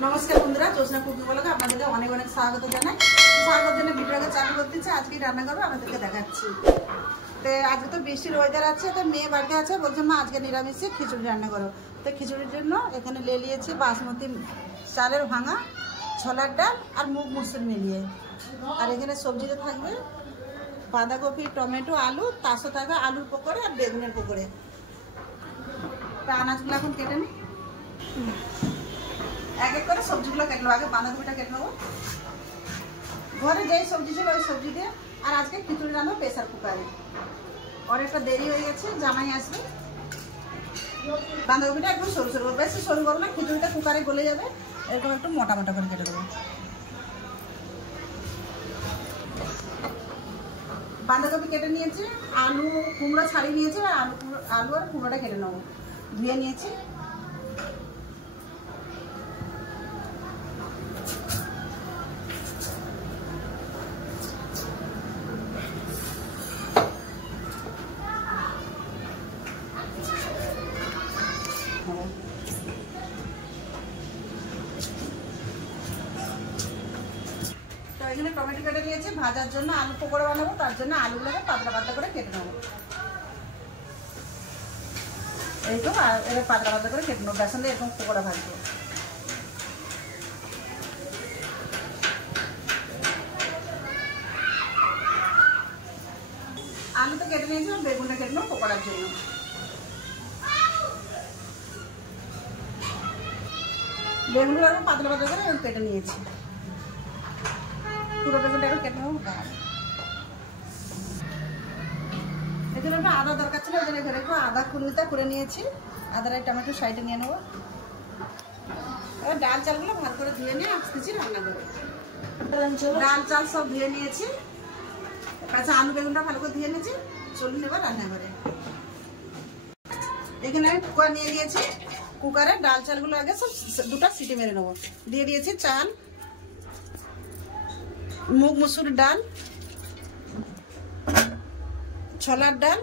नमस्कार बंधुरा जोशना कुकिंग ब्लगे আপনাদের অনেক অনেক স্বাগত জানাই। স্বাগত জানাই ভিডিওটা চালু করতেছি। আজকে রান্না করব আপনাদেরকে দেখাচ্ছি। তো আজকে তো বৃষ্টির ওয়েদার আছে, তো মেয়ে বাড়িতে আছে, বলছে মা আজকে নিরামিষে খিচুড়ি রান্না করো। তো খিচুড়ির জন্য এখানে লে নিয়েছি বাসমতি চালের ভাঙা, ছোলার ডাল আর মুগ মসুর মিলিয়ে। আর এখানে সবজিতে থাকবে বাঁধাকপি, টমেটো, আলু, তার সাথে থাকবে আলুর পকোড়া আর বেগুনের পকোড়া। তা আনাজগুলো এখন কেটে নিই। এক এক করে সবজিগুলো কেটে আগে বাঁধাকপিটা কেটে নেবো। ঘরে যেই সবজি ছিল ওই সবজি দিয়ে। আর আজকে খিচুড়ি রান্না প্রেসার কুকারে। অনেকটা দেরি হয়ে গেছে, জামাই আসবে। বাঁধাকপিটা একদম সরু সরু, বেশি সরু করবো না, খিচুড়িটা কুকারে গলে যাবে। এরকম একটু মোটা মোটা করে কেটে দেবো। বাঁধাকপি কেটে নিয়েছি, আলু কুমড়ো ছাড়িয়ে নিয়েছি, আর আলু আর কুমড়োটা কেটে নেবো। ধুয়ে নিয়েছি। তো এখানে টমেটো কেটে নিয়েছি ভাজার জন্য, আলু পকোড়া বানাবো, তার জন্য আলুগুলোকে পাতলা পাতলা করে কেটে নেবো। এই তো এবার পাতলা পাতলা করে কেটে নেবো, বেসন দিয়ে এরকম পকোড়া ভাজবো। আলু তো কেটে নিয়েছি, বেগুনটা কেটে নেবো পকোড়ার জন্য। বেগুনগুলো এখন পাতলা পাতলা করে কেটে নিয়েছি। পুরো বেগুনটা এখন কেটে নেবো। এখানে একটু আদা দরকার ছিল, ওই জন্য এখানে একটু আদা কুড়িটা করে নিয়েছি। আদার টমেটো সাইডে নিয়ে নেবো। এবার ডাল চালগুলো ভালো করে ধুয়ে নিয়ে আসতেছি রান্না করে। ডাল চাল সব ধুয়ে নিয়েছি, কাঁচা আলু বেগুনটা ভালো করে ধুয়ে নিয়েছি। চলুন এবার রান্না করে। এখানে কুকার নিয়ে নিয়েছি, কুকারে ডাল চালগুলো আগে সব দুটো সিটি মেরে নেবো। দিয়ে দিয়েছি চাল, মুগ মসুর ডাল, ছোলার ডাল,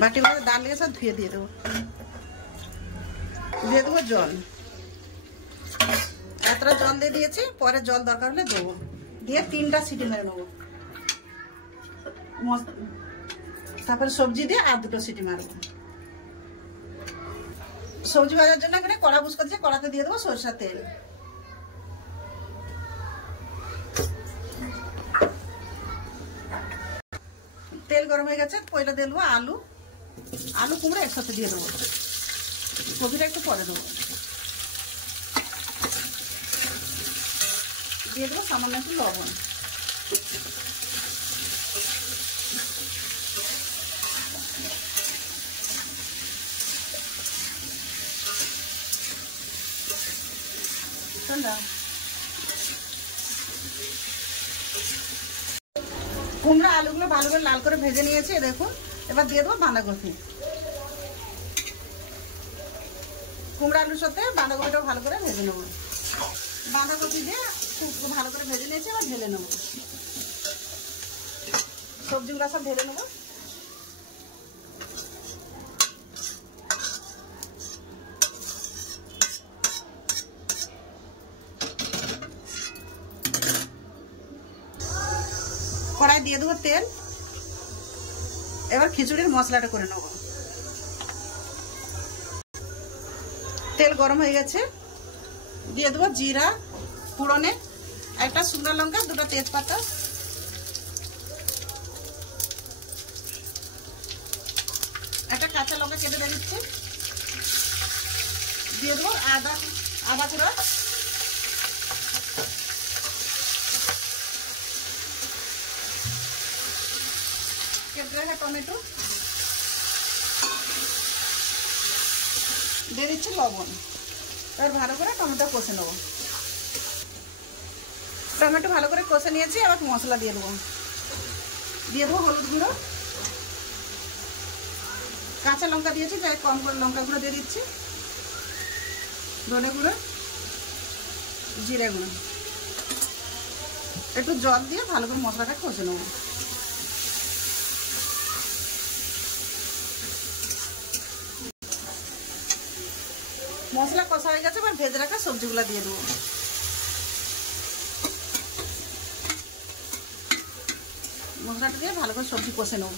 বাটি করে ডাল দিয়ে সব ধুয়ে দিয়ে দেবো। দিয়ে দেবো জল, এতটা জল দিয়ে দিয়েছি, পরে জল দরকার হলে দেবো। দিয়ে 3টা সিটি মেরে নেবো। তারপরে সবজি দিয়ে আর 2টো সিটি মারবো। সবজি ভাজার জন্য এখানে কড়া বুস করছি, কড়াতে দিয়ে দেবো সরষের তেল। তেল গরম হয়ে গেছে, পয়লা দিয়ে দেবো আলু, আলু কুমড়ো একসাথে দিয়ে দেবো। কপিটা একটু পরে দেবো। দিয়ে দেবো সামান্য একটু লবণ। কুমড়া আলুগুলো ভালো করে লাল করে ভেজে নিয়েছি, দেখুন। এবার দিয়ে দেবো বাঁধাকপি। কুমড়া আলুর সাথে বাঁধাকপিটাও ভালো করে ভেজে নেবো। বাঁধাকপি দিয়ে খুব ভালো করে ভেজে নিয়েছি, এবার ঢেলে নেবো। সবজিগুলো সব ঢেলে নেবো। কড়াই দিয়ে দেবো তেল। এবার খিচুড়ির মশলাটা করে নেবো। তেল গরম হয়ে গেছে, দিয়ে দেবো জিরা ফোড়নে, একটা শুকনো লঙ্কা, 2টা তেজপাতা, একটা কাঁচা লঙ্কা কেটে দিয়ে দিচ্ছি। দিয়ে দেবো আদা কুড়ো, কেটে রাখা টমেটো, দিয়ে দিচ্ছি লবণ। এবার ভালো করে টমেটো কষে নেবো। টমেটো ভালো করে কষে নিয়েছি, এবার মশলা দিয়ে দেবো। দিয়ে দেবো হলুদ গুঁড়ো, কাঁচা লঙ্কা দিয়েছি, তাই কম করে লঙ্কা গুঁড়ো দিয়ে দিচ্ছি, ধনে গুঁড়ো, জিরে গুঁড়ো। একটু জল দিয়ে ভালো করে মশলাটা কষে নেবো। মশলা কষা হয়ে গেছে, এবার ভেজে রাখা সবজিগুলো দিয়ে দেবো। মশলাটা দিয়ে ভালো করে সবজি কষে নেব।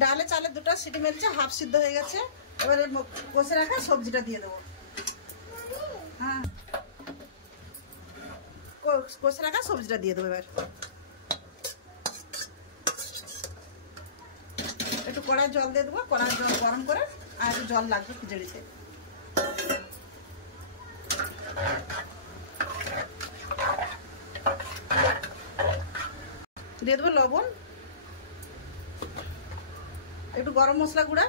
ডালে চালে দুটো সিটি মেরেছে, হাফ সিদ্ধ হয়ে গেছে। এবারে কষে রাখা সবজিটা দিয়ে দেবো। হ্যাঁ, কষে রাখা সবজিটা দিয়ে দেবো। এবার একটু কড়াই জল দিয়ে দেবো, কড়াই জল গরম করে, আর একটু জল লাগবে খিচুড়িতে। দিয়ে দেবো লবণ, একটু গরম মশলা গুঁড়া,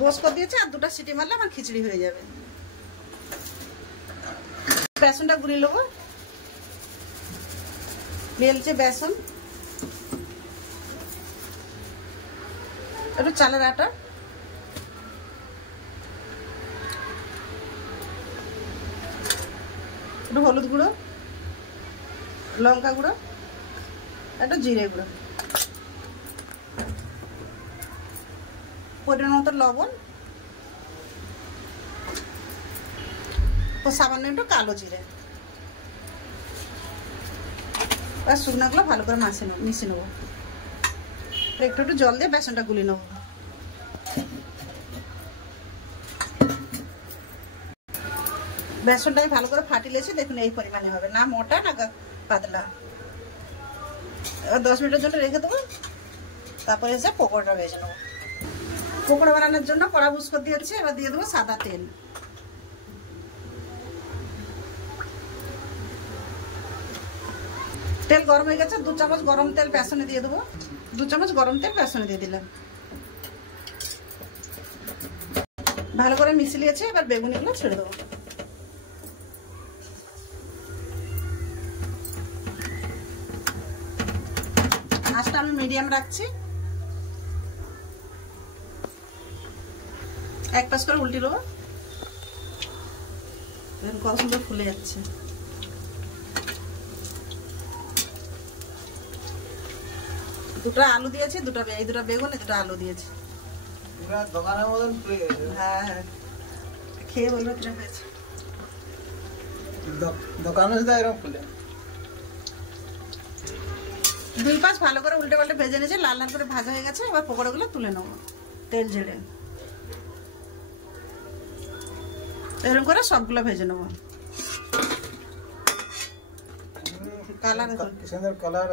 গোস্ত দিয়েছে, আর দুটো সিটি মারলে আমার খিচুড়ি হয়ে যাবে। বেসনটা গুঁড়িয়ে নেবো। বেলছে বেসন, একটু চালের আটা, একটু হলুদ গুঁড়ো, লঙ্কা গুঁড়ো, একটু জিরে গুঁড়ো, পরিমাণ মতো লবণ ও সামান্য একটু কালো জিরে। আর শুকনাগুলো ভালো করে মিশিয়ে নেবো। একটু একটু জল দিয়ে বেসনটা গুলিয়ে নেবো। বেসনটাই ভালো করে ফাটিলেছি, দেখুন এই পরিমাণে হবে, না মোটা না পাতলা। এবার 10 মিনিটের জন্য রেখে দেবো, তারপরে এসে পকোড়াটা ভেজে নেবো। পকোড়া বানানোর জন্য কড়া বুস করে দিয়েছি, এবার দিয়ে দেবো সাদা তেল। তেল গরম হয়ে গেছে, 2 চামচ গরম তেল বেসনে দিয়ে দেবো। 2 চামচ গরম তেল বেসনে দিয়ে দিলাম। ভালো করে মিশিয়েছি, এবার বেগুনিগুলো ছেড়ে দেবো। আঁচটা আমি মিডিয়াম রাখছি। এক পাশ করে উল্টে দেবো। কত সুন্দর ফুলে যাচ্ছে। দুটো আলু দিয়েছি, এই দুটো বেগুন, দুটো আলু দিয়েছি। দোকানের মতন ফুলে গেছে। হ্যাঁ, খেয়ে বলবো কিরকম হয়েছে। দোকানে শুধু এরকম ফুলে। 2 পাশ ভালো করে উল্টে পাল্টে ভেজে নিয়েছি, লাল লাল করে ভাজা হয়ে গেছে। এবার পকোড়াগুলো তুলে নেবো তেল ঝেড়ে। এরকম করে সবগুলো ভেজে নেবো। কালার সুন্দর কালার।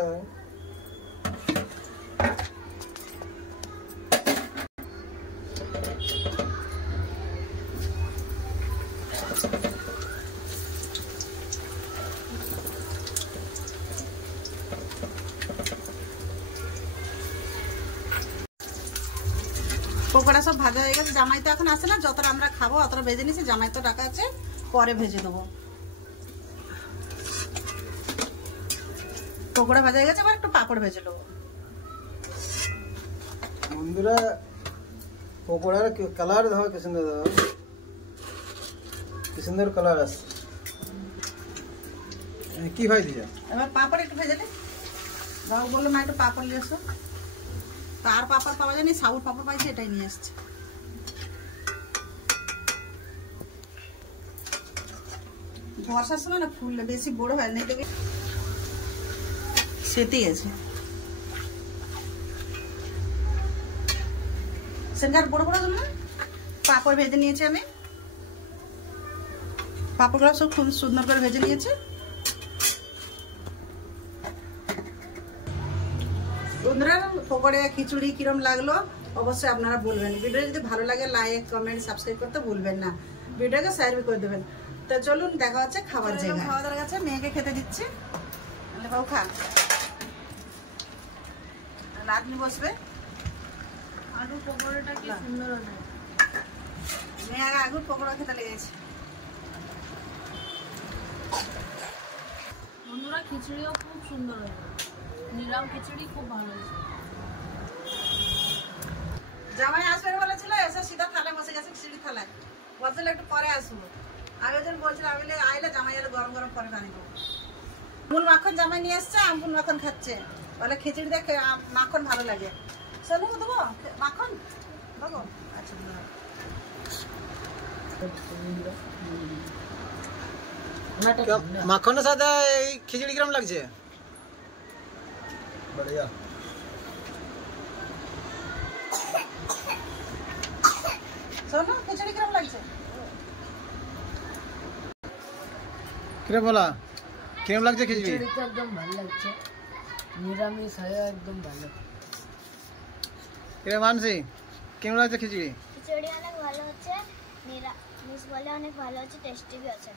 পকোড়া সব ভাজা হয়ে গেছে। জামাই তো এখন আসে না, যতটা আমরা খাবো অতটা ভেজে নিয়েছি। জামাই তো টাকা আছে, পরে ভেজে দেবো। পকোড়া ভাজা হয়ে গেছে, এবার একটু পাঁপড় ভেজে নেবো। বন্ধুরা, পকোড়ার কালার দেখো কি সুন্দর, দেখো কি সুন্দর কালার আছে। কি ভাই দিছা? এবার পাঁপড় একটু ভেজে নে। বাবু বললো মা একটু পাঁপড় নিয়ে এসো। তার পাঁপড় পাওয়া যায়নি, সাবুর পাঁপড় পাইছে, এটাই নিয়ে এসছে। বর্ষার সময় না ফুল বেশি বড় হয় না, এটাকে সেতে গেছে। সেখানে বড় বড় জন্য পাঁপড় ভেজে নিয়েছি আমি। পাঁপড়গুলো সব খুব সুন্দর করে ভেজে নিয়েছি। বন্ধুরা, পকোড়া খিচুড়ি কিরম লাগলো অবশ্যই আপনারা বলবেন। ভিডিও যদি ভালো লাগে লাইক কমেন্ট সাবস্ক্রাইব করতে ভুলবেন না। ভিডিওকে শেয়ার করে দেবেন। তো চলুন, দেখা হচ্ছে খাবার জায়গায়। খাওয়া দাওয়ার কাছে মেয়েকে খেতে দিচ্ছি। বাবু খা, রাতনি বসবে। আলু পকোড়াটা কি সুন্দর হবে। মেয়ে আগে আগুন পকোড়া খেতে লেগেছে। বন্ধুরা, খিচুড়িও খুব সুন্দর হবে। নিরাম খিচুড়ি খুব ভালো হয়েছে। জামাই আসবে বলেছিল, এসে সিধা থালায় বসে গেছে, খিচুড়ি থালায়। বলছিল একটু পরে আসবো। আমি ওই জন্য বলছিলাম আমি আইলে জামাই এলে গরম গরম পরে রানি দেবো। আমুল মাখন জামাই নিয়ে এসছে, আমুল মাখন খাচ্ছে, বলে খিচুড়ি দেখে মাখন ভালো লাগে। শোনো দেবো মাখন দেবো? আচ্ছা মাখনের সাথে এই খিচুড়ি কিরম লাগছে? বড়িয়া। শোনো খিচুড়ি কিরম লাগছে? কিরম বলা, কিরম লাগছে খিচুড়ি? খিচুড়িটা একদম ভালো লাগছে, নিরামিষ হয় একদম ভালো। কিরম মানসি, কিরম লাগছে খিচুড়ি? খিচুড়ি অনেক ভালো হচ্ছে, নিরামিষ বলে অনেক ভালো হচ্ছে, টেস্টি भी আছে।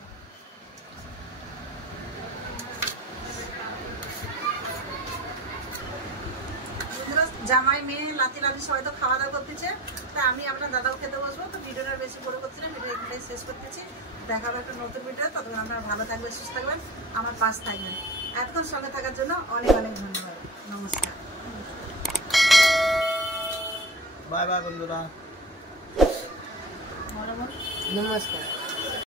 জামাই মেয়ে লাতি লাতি সবাই তো খাওয়া দাওয়া করতেছে, তাই আমি আপনার দাদাও খেতে বসবো। তো ভিডিওটা বেশি বড় করছি না, ভিডিও এখানে শেষ করতেছি। দেখা হবে একটা নতুন ভিডিও, ততক্ষণ আপনারা ভালো থাকবেন, সুস্থ থাকবেন, আমার পাশ থাকবেন। এতক্ষণ সঙ্গে থাকার জন্য অনেক অনেক ধন্যবাদ। নমস্কার, বাই বাই বন্ধুরা, নমস্কার।